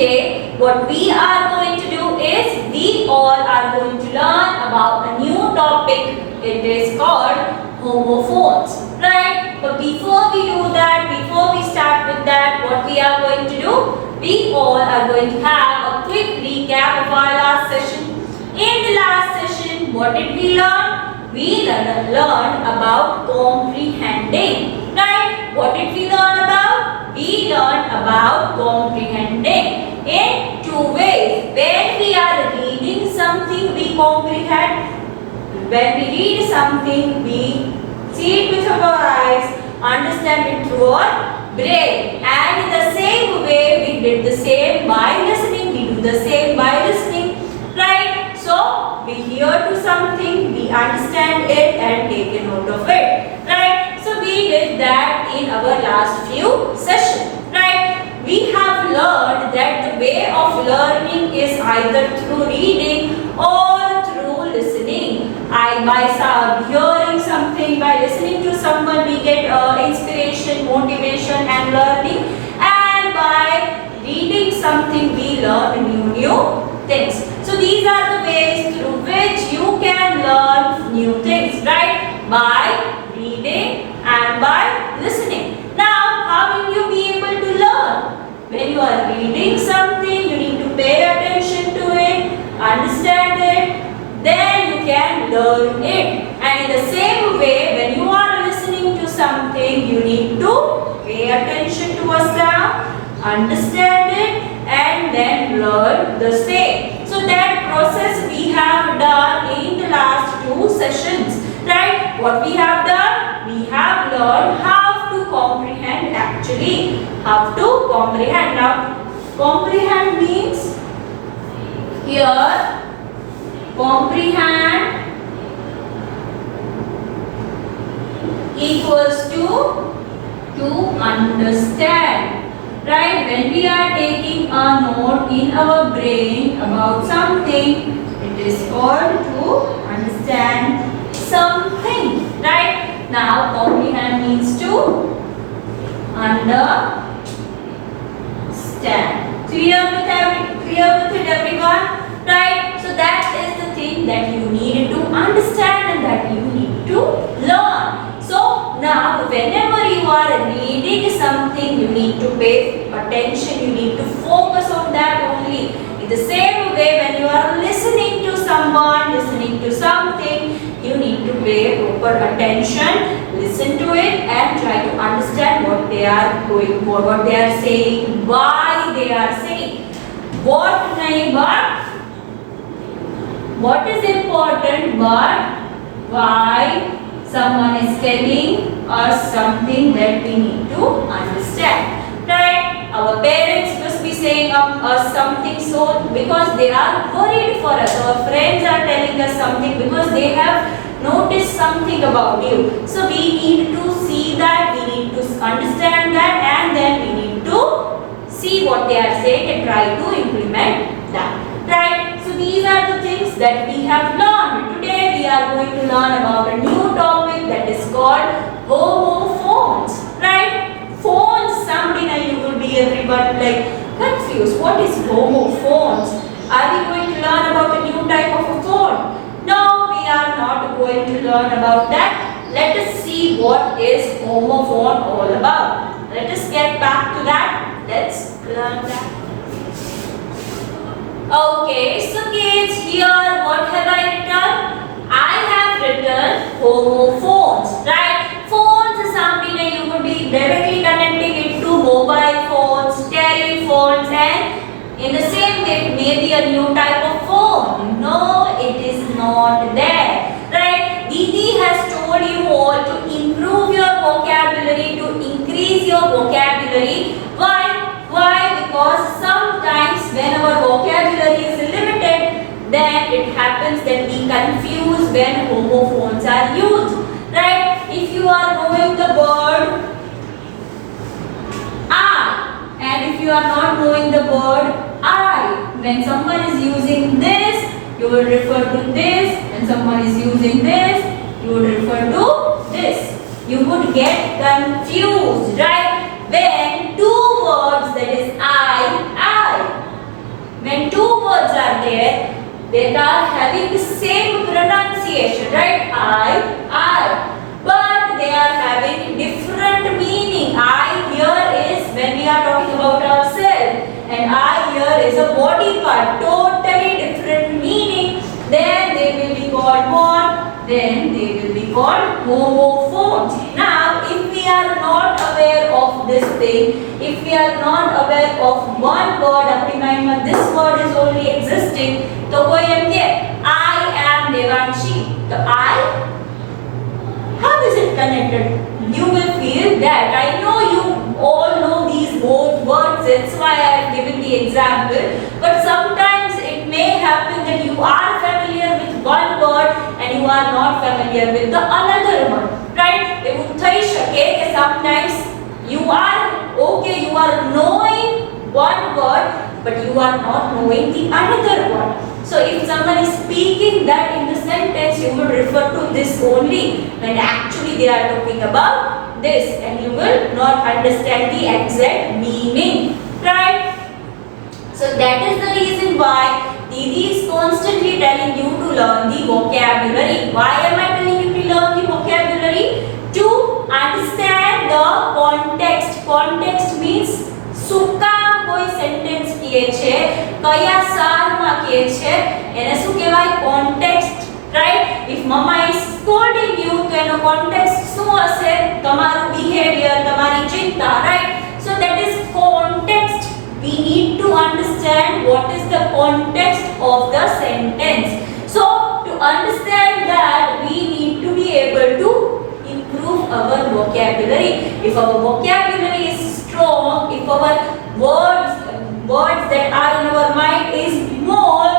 today what we are going to do is we all are going to learn about a new topic. It is called homophones, right? But before we do that, before we start with that, what we are going to do, we all are going to have a quick recap of our last session. In the last session, what did we learn? We learned about comprehending, right? What did we learn about? We learned about comprehending in two ways. When we are reading something, we comprehend. When we read something, we see it with our eyes, understand it through our brain. And in the same way, we did the same by listening. We do the same by listening, right? So, we hear to something, we understand it and take a note of it, right? So, we did that in our last few sessions, right? We have learned that the way of learning is either through reading or through listening. By hearing something, by listening to someone, we get inspiration, motivation and learning. And by reading something, we learn new things. So these are the ways through which you can learn new things, right? By reading and by listening. Now, how will you be able to learn? When you are reading something, you need to pay attention to it, understand it, then you can learn it. And in the same way, when you are listening to something, you need to pay attention to a sound, understand it, and then learn the same. So that process we have done in the last two sessions, right? What we have done? We have learned how to comprehend actually. How to comprehend. Now, comprehend means here, comprehend equals to understand, right? When we are taking a note in our brain about something, it is called to understand something, right? Now, comprehend means to understand. Clear with it, everyone? Right? So that is the thing that you need to understand and that you need to learn. So now whenever you are reading something, you need to pay attention, you need to focus on that only. In the same way, when you are listening to someone, listening to something, you need to pay proper attention, listen to it and try to understand what they are going for, what they are saying, why they are saying. What is important, but why someone is telling us something that we need to understand, right? Our parents must be saying us something so because they are worried for us. Our friends are telling us something because they have noticed something about you. So we need to see that, we need to understand that, and then we need to see what they are saying and try to implement that, right? So these are the things that we have learned. Today we are going to learn about a new topic that is called homophones, right? Phones, somebody now you will be everybody like confused. What is homophones? Are we going to learn about a new type of a phone? No, we are not going to learn about that. Let us see what is homophone all about. Let us get back to that. Let's learn that. Okay, so kids, here what have I written? I have written homophones, right? Phones is something that you would be directly connecting it to mobile phones, telephones, and in the same way it may be a new type of phone. No, it is not there, right? Didi has told you all to improve your vocabulary, to increase your vocabulary. Why? Because sometimes when our vocabulary is limited, then it happens that we confuse when homophones are used, right? If you are knowing the word I, and if you are not knowing the word I, when someone is using this, you will refer to this. When someone is using this, you would refer to this. You would get confused, right? When two words, that is I, that are having the same pronunciation, right? I. But they are having different meaning. I here is when we are talking about ourselves, and I here is a body part, totally different meaning. Then they will be called what? Then they will be called homophones. Now, if we are not aware of this thing, if we are not aware of one word, अपनी mind में this word is only existing, तो कोई हम क्या? I am Devanshi. तो I, how is it connected? You will feel that. I know you all know these both words. That's why I have given the example. But sometimes it may happen that you are familiar with one word and you are not familiar with the another one, right? એવું થઈ શકે કે sometimes you are okay, you are knowing one word but you are not knowing the another one. So if someone is speaking that in the sentence, you will refer to this only when actually they are talking about this, and you will not understand the exact meaning, right? So that is the reason why Didi is constantly telling you to learn the vocabulary. Why am I telling you to learn the vocabulary? To understand the context. Context means શું કામ કોઈ sentence કહે છે, કયા સારમાં કહે છે, એને શું કહેવાય? Context, right? If mamma is scolding you, તો એનો કોન્ટેક્સ્ટ શું હશે? તમારું બિહેવિયર, તમારી ચિંતા, right? So that is context. We need to understand what is the context of the sentence. So to understand that, we need to be able to improve our vocabulary. If our vocabulary is strong, if our words that are in our mind is more,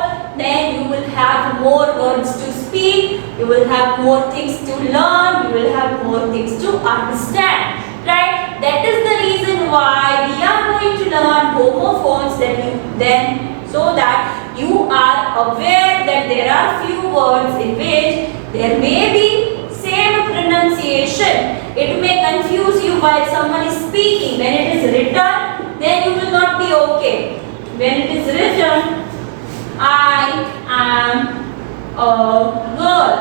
then you will have more words to speak, you will have more things to learn, you will have more things to understand, right? That is the reason why we are going to learn homophones, that you then, so that you are aware that there are few words in which there may be same pronunciation. It may confuse you while someone is speaking. When it is written, then you will not be okay. When it is written, I am a girl,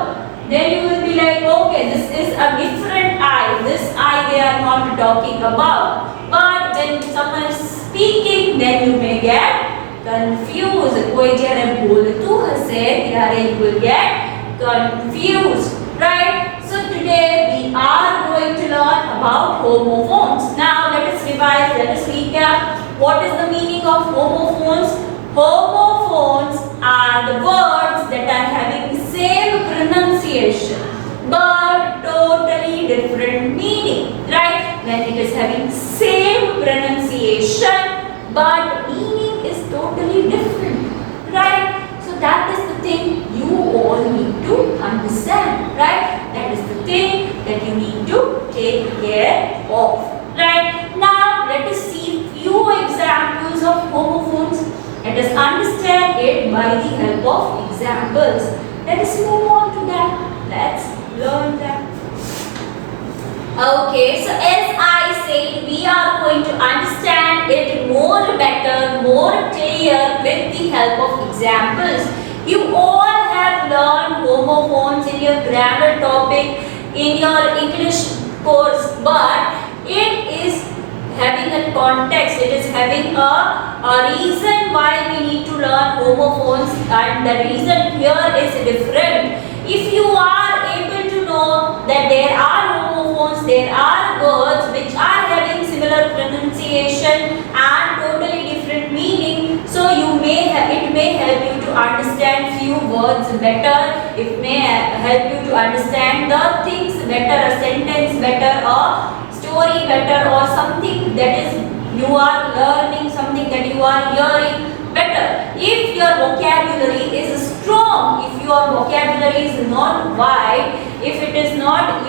then you will be like, okay, this is a different I. This I they are not talking about. But when someone is speaking, then you may get confused. कोई जरा बोलतू हसे, त्यारे you will get confused, right? So today we are going to learn about homophones. Now let us revise, let us recap. What is the meaning of homophones? Homophones are the words that are having the same pronunciation but totally different meaning, right? When it is having same pronunciation but meaning is totally different, right? So that is the thing you all need to understand, right? That is the thing that you need to take care of, right? Now let us see few examples of homophones. Let us understand it by the help of examples. Let us move on to that. Let's learn that. Okay, so as I said, we are going to understand it more better, more clear with the help of examples. You all have learned homophones in your grammar topic, in your English course, but it is having a context, it is having a reason why we need to learn homophones, and the reason here is different. If you are able to know that there are homophones, there are words which are having similar pronunciation and totally different meaning, so it may help you to understand few words better, it may help you to understand the things better, a sentence better, a story better, or something that is you are learning, something that you are hearing better. If your vocabulary is strong, if your vocabulary is not wide, if it is not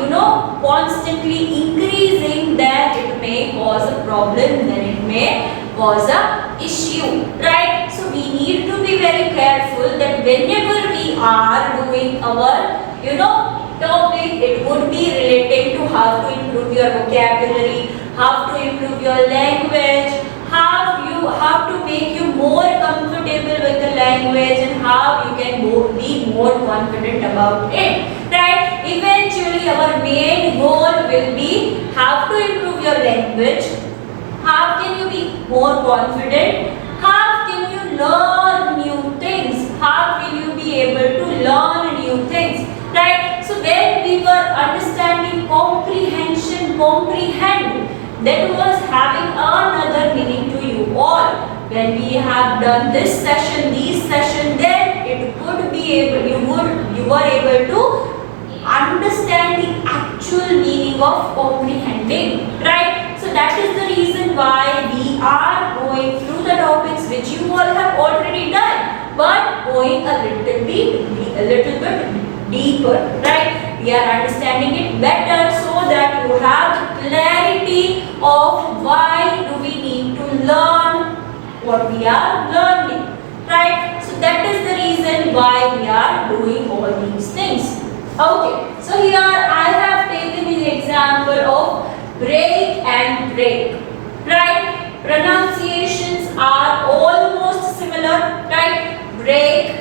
constantly increasing, then it may cause a problem, then it may cause a issue, right? So we need to be very careful that whenever we are doing our topic, it would be related to how to improve your vocabulary, how to improve your language, how to make you more comfortable with the language, and how you can more confident about it, right? Eventually our main goal will be how to improve your language, how can you be more confident, how can you learn new things, how will you be able to learn new things, right? So when we were understanding comprehension, comprehend, that was having another meaning to you all. When we have done this session, then it could be able, you were able to understand the actual meaning of comprehending, right? So that is the reason why we are going through the topics which you all have already done, but going a little bit deeper, right? We are understanding it better so that you have clarity of why do we need to learn what we are learning, right? So that is the reason why we are doing all these things. Okay, so here I have taken the example of break and break, right? Pronunciations are almost similar, right? Break,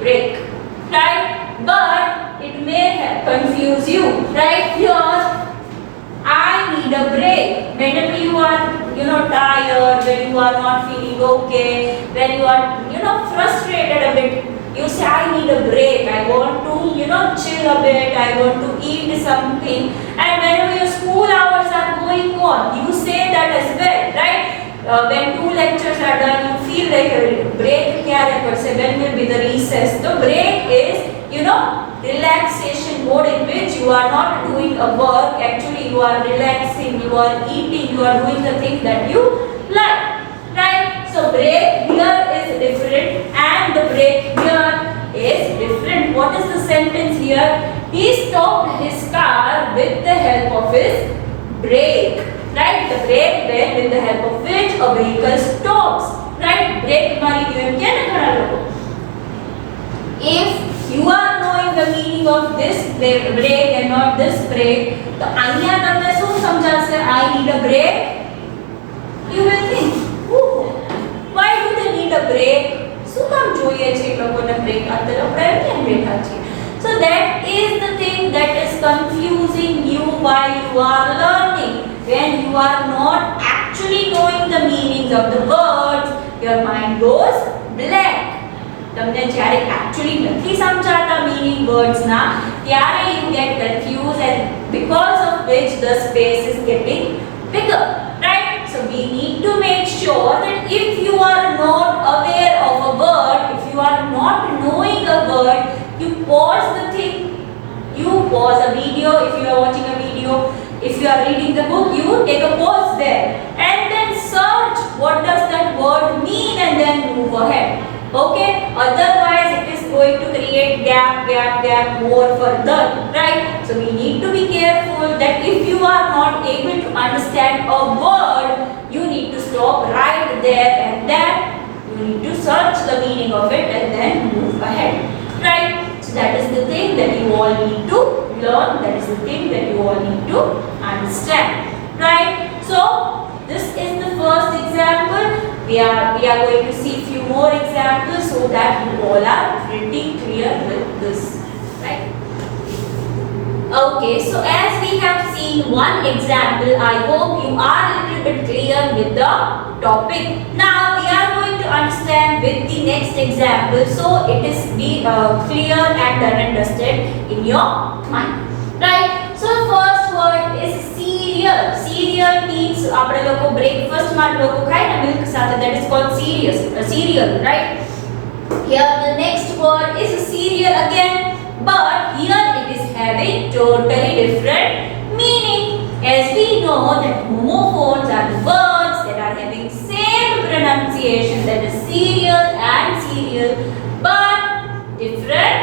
break, right? But it may confuse you, right? Here I need a break. Whenever you are, tired, when you are not feeling okay, when you are, frustrated a bit, you say, I need a break. I want to, chill a bit. I want to eat something. And whenever your school hours are going on, you say that as well, right? When 2 lectures are done, you feel like a break. When will be the recess? The break is, relaxation mode in which you are not doing a work, actually you are relaxing, you are eating, you are doing the thing that you like, right? So break here is different and the break here is different. What is the sentence here? He stopped his car with the help of his brake, right? The brake then with the help of which a vehicle stops, right? Brake मारी क्यों क्या ना खड़ा लोगों? If you are knowing the meaning of this break and not this break, तो आइया तब શું સમજા છે? I need a break. You will think, why do they need a break? શું કામ જોઈએ છે લોકોને break? અત્યારે આપણે કેમ બેઠા છીએ? So that is the thing that is confusing you while you are learning. When you are not actually knowing the meanings of the words, your mind goes blank. તમને જ્યારે actually નથી સમજાતા meaning words ના ત્યારે you get confused and because of which the space is getting bigger, right? So we need to make sure that if you are not aware of a word, if you are not knowing a word, you pause the thing, you pause a video. If you are watching a video, if you are reading the book, you take a pause there and then search what does that word mean and then move ahead. Okay, otherwise it is going to create gap more further, right? So we need to be careful that if you are not able to understand a word, you need to stop right there and then you need to search the meaning of it and then move ahead, right? So that is the thing that you all need to learn, that is the thing that you all need to understand, right? So this is the first example. We are going to see few more examples so that you all are pretty clear with this, right? Okay, so as we have seen one example, I hope you are a little bit clear with the topic. Now we are going to understand with the next example so it is clear and done and dusted in your mind, right? So first word is cereal. Cereal means આપણે લોકો breakfast માં લોકો ખાય ને milk સાથે, that is called cereal, right? Here the next word is cereal again, but here it is having totally different meaning. As we know that homophones are the words that are having same pronunciation, that is cereal and cereal, but different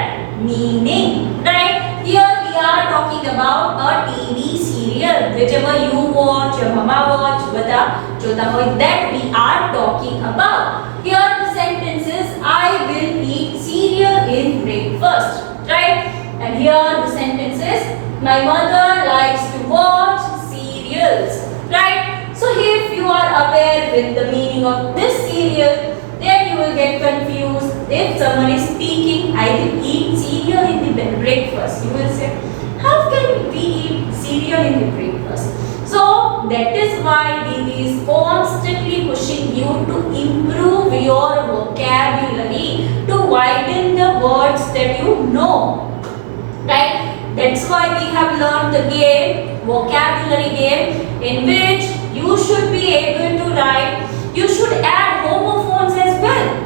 meaning, right? Here we are talking about a TV serial, whichever you watch, your mama watch, બધા જોતા હોય, that we are talking about. Here the sentence is, I will eat cereal in breakfast, right? And here the sentence is, my mother likes to watch serials, right? So if you are aware with the meaning of this serial, then you will get confused. If if someone is speaking, I will eat cereal in the breakfast. You will say, how can we eat cereal in the breakfast? So that is why Didi is constantly pushing you to improve your vocabulary, to widen the words that you know. Right? That's why we have learned the game, vocabulary game, in which you should be able to write, you should add homophones as well.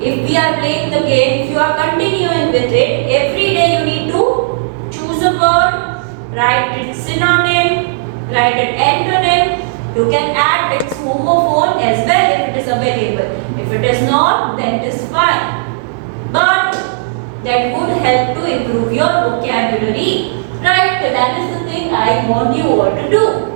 If we are playing the game, if you are continuing with it, every day you need to choose a word, write its synonym, write an antonym. You can add its homophone as well if it is available. If it is not, then it is fine. But that would help to improve your vocabulary. Right? So that is the thing I want you all to do.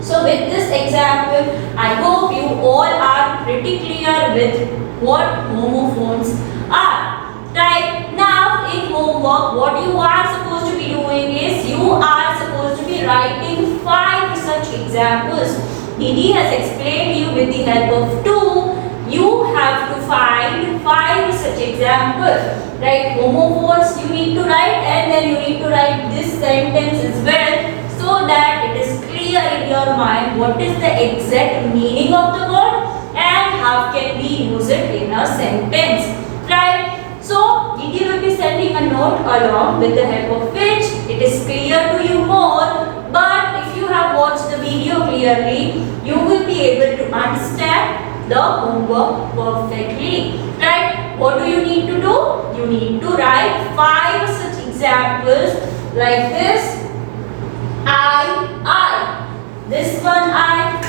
So with this example, I hope you all are pretty clear with what homophones are. Right? Now in homework, what you are supposed to be doing is you are supposed to be writing 5 such examples. Didi has explained you with the help of 2. You have to find 5 such examples. Right? Homophones you need to write, and then you need to write this sentence as well, so that it is clear in your mind what is the exact meaning of the word and how can we use it in a sentence. Right? So Didi will be sending a note along with the help of which it is clear to you more. But if you have watched the video clearly, you will be able to understand the homework perfectly. Right? What do you need to do? You need to write 5 such examples like this. I. This one I.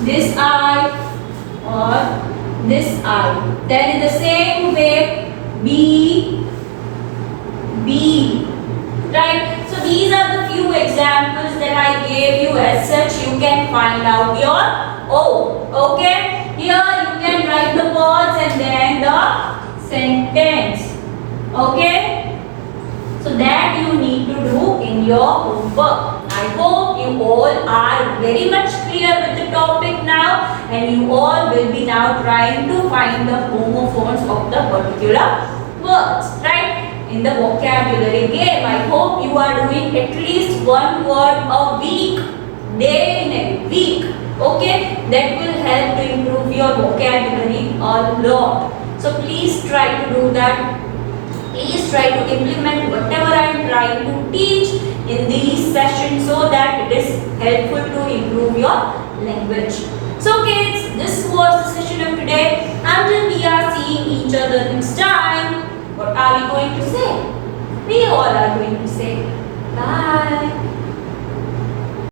This I. Or this I. Then in the same way, B. Right? So these are the few examples that I gave you. As such, you can find out your O. Okay? Here you can write the words and then the sentence. Okay? So that you need to do in your homework. I hope you all are very much clear with the topic now, and you all will be now trying to find the homophones of the particular words. Right? In the vocabulary game, I hope you are doing at least 1 word a week, day in a week. Okay? That will help to improve your vocabulary a lot. So please try to do that. Please try to implement whatever I am trying to teach in these sessions, so that it is helpful to improve your language. So kids, this was the session of today. Until we are seeing each other next time, what are we going to say? We all are going to say bye.